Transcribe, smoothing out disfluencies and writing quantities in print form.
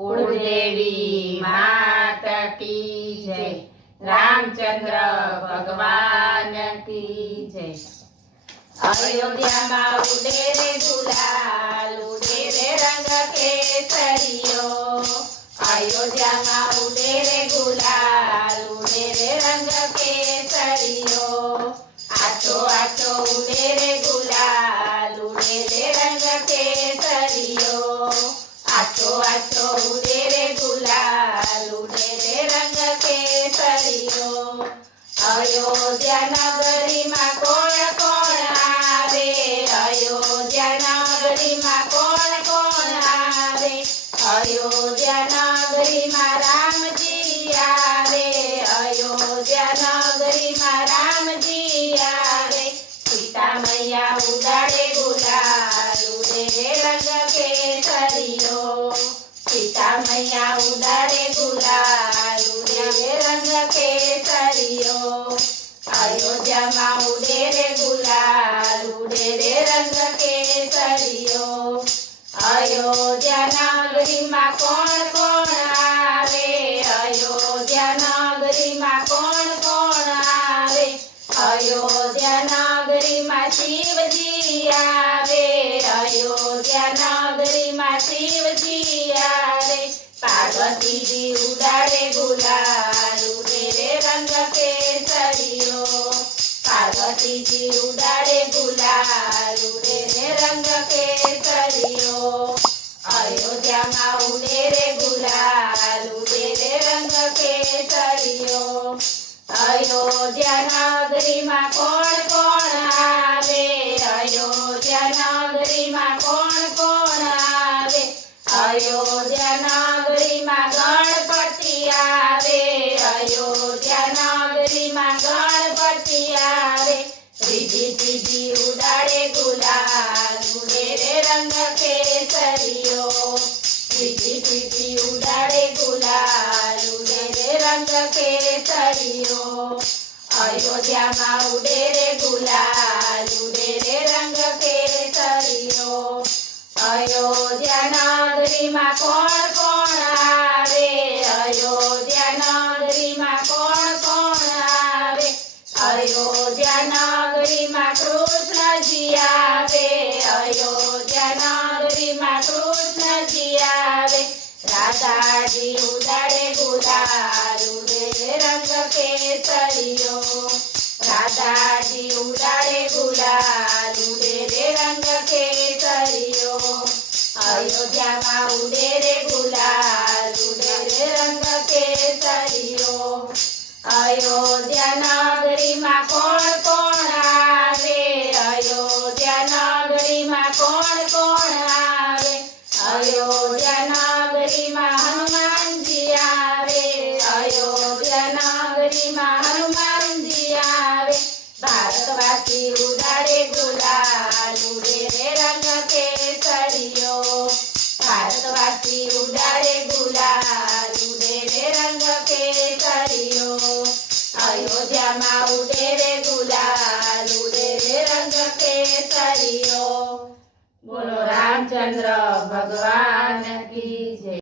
कुलदेवी माता की जय। रामचंद्र भगवान की जय। अयोध्या में उड़े रे गुलाल, उड़े रे रंग केसरियो। अयोध्या में उड़े रे गुलाल, उड़े रे रंग केसरियो। आछो आछो उड़े रे गुलाल, उड़े रे रंग केसरियो। आछो आछो उड़े रे गुलाल, उड़े रे रंग केसरियो। अयोध्या नगरी में कोण कोण आवे, अयोध्या नगरी में कोण कोण आवे। अयोध्या नगरी में राम जी आवे, अयोध्या नगरी में राम जी आवे। सीता मैया उड़ाड़े गुलाल, उड़े रे रंग केसरियो। सीता मैया उड़ाड़े गुलाल, उड़े रे रंग केसरियो। अयोध्या में उड़े रे गुलाल, उड़े रे रंग केसरियो। अयोध्या नगरी में कोण कोण आवे, अयोध्या नगरी में कोण कोण आवे। अयोध्या नगरी में शिवजी आवे, अयोध्या नगरी में शिवजी आवे। पार्वती जी उड़ाड़े गुलाल, उड़े रे रंग केसरियो। पार्वती जी उड़ाड़े गुलाल, उड़े रे रंग केसरियो। अयोध्या में उड़े रे गुलाल, उड़े रे रंग केसरियो। अयोध्या नगरी में कोण कोण आवे, अयोध्या नगरी में कोण कोण आवे। अयोध्या नगरी में गणपति आवे, अयोध्या नगरी में गणपति आवे। रिद्धि सिद्धि उड़ाड़े गुलाल, उड़े रे रंग केसरियो। रिद्धि सिद्धि उड़ाड़े गुलाल, उड़े रे रंग केसरियो। अयोध्या में उड़े रे गुलाल, उड़े रे रंग केसरियो। अयोध्या नगरी में कोण कोण आवे, अयोध्या नगरी में कोण कोण आवे। अयोध्या नगरी में कृष्ण जी आवे, अयोध्या नगरी में कृष्ण जी आवे। राधा जी उड़ाड़े गुलाल, उड़े रे रंग केसरियो। राधा जी उड़ाड़े गुलाल, उड़े रे रंग केसरियो। अयोध्या में उड़े रे गुलाल, उड़े रे रंग केसरियो। अयोध्या नगरी में कोण कोण आवे, अयोध्या नगरी में कोण कोण आवे। अयोध्या नगरी में हनुमान जी आवे, अयोध्या नगरी में हनुमान जी आवे। भारतवासी उड़ाड़े गुलाल, उड़े रे रंग केसरियो। भारतवासी उड़ाड़े गुलाल, उड़े रे रंग केसरियो। अयोध्या में उड़े रे गुलाल, उड़े रे रंग केसरियो। बोलो रामचंद्र भगवान